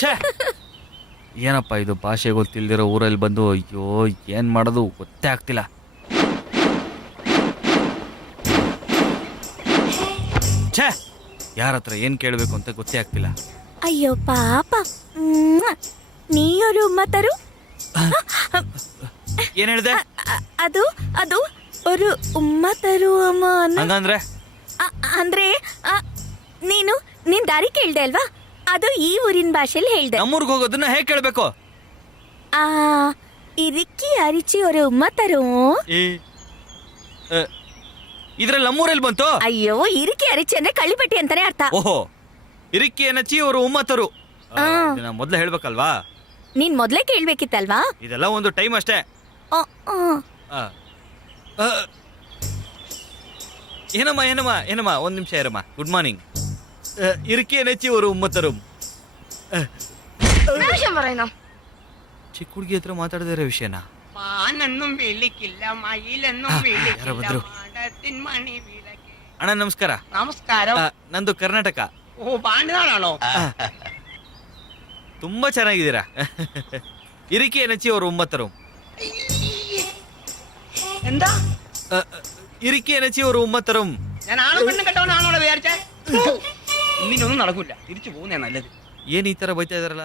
ಛೇ, ಏನಪ್ಪ ಇದು ಭಾಷೆ ಗೊತ್ತಿಲ್ದಿರೋ ಊರಲ್ಲಿ ಬಂದು ಅಯ್ಯೋ ಏನ್ ಮಾಡೋದು ಗೊತ್ತೇ ಆಗ್ತಿಲ್ಲ. ಛೇ, ಯಾರ ಹತ್ರ ಏನ್ ಕೇಳಬೇಕು ಅಂತ ಗೊತ್ತೇ ಆಗ್ತಿಲ್ಲ. ಅಯ್ಯೋ ಪಾಪ. ನೀಯೊರು ಉಮ್ಮತರು ಏನ್ ಹೇಳ್ದೆ? ಅದು ಅದು ഒരു ഉമ്മതരു ಅಮ್ಮ ಹಂಗಂದ್ರೆ ಅಂದ್ರೆ ನೀನ್ ದಾರಿ ಕೇಳ್ದೆ ಅಲ್ವಾ? ಅದು ಈ ಊರಿನ ಭಾಷೆಯಲ್ಲಿ ಹೇಳ್ದೆ. ನಮ್ಮೂರ್ಗ್ ಹೋಗೋದನ್ನ ಹೇಗ್ ಕೇಳ್ಬೇಕು? ಇರಿಕ್ಕಿ ಅರಿಚಿ ஒரு ಉಮ್ಮತರು. ಇದ್ರಲ್ಲಿ ನಮ್ಮೂರಲ್ಲಿ ಬಂತು. ಅಯ್ಯೋ, ಇರಿಕ್ಕಿ ಅರಿಚಿ ಅಂದ್ರೆ ಕಳ್ಳಿಪಟ್ಟಿ ಅಂತಾನೆ ಅರ್ಥ. ಓಹೋ, ಇರಿಕ್ಕಿ ಏನಚ್ಚಿ ಅವರು ಉಮ್ಮತ್ತರು. ಮೊದ್ಲೇ ಹೇಳ್ಬೇಕಲ್ವಾ? ನೀನ್ ಮೊದ್ಲೇ ಕೇಳ್ಬೇಕಿತ್ತಲ್ವಾ? ಇದೆಲ್ಲ ಒಂದು ಟೈಮ್ ಅಷ್ಟೇ. ಏನಮ್ಮ ಏನಮ್ಮ ಏನಮ್ಮ ಒಂದ್ ನಿಮಿಷ ಇರಮ್ಮ. Good morning. ಇರಿಕ್ಕಿ ಏನಚ್ಚಿ ಅವರು ಉಮ್ಮತ್ತರು. ಚಿಕ್ಕ ಹುಡುಗಿ ಹತ್ರ ಮಾತಾಡದಿರೋ ವಿಷಯನಾ? ಅಣ್ಣ ನಮಸ್ಕಾರ. ನಮಸ್ಕಾರ. ನಂದು ಕರ್ನಾಟಕ. ಓ, ಬಾಂಡ್ನಾಳೋ. ತುಂಬಾ ಚೆನ್ನಾಗಿದ್ದೀರಾ. ಇರಿಕ್ಕಿ ಏನಚ್ಚಿ ಅವರು ಉಮ್ಮತ್ತರು. എന്താ? ഇരിക്കി എനച്ചി ഒരു ഉമ്മത്തറും. ഞാൻ ആണോ പെണ്ണും കെട്ടവനാണോ വിചാരിച്ചേ? ഇന്നിനൊന്നും നടക്കൂല, തിരിച്ചു പോകുന്നേ നല്ലത്. ಏನ್ ಈ ತರ ಬೈತಾ ಇದಾರಲ್ಲ?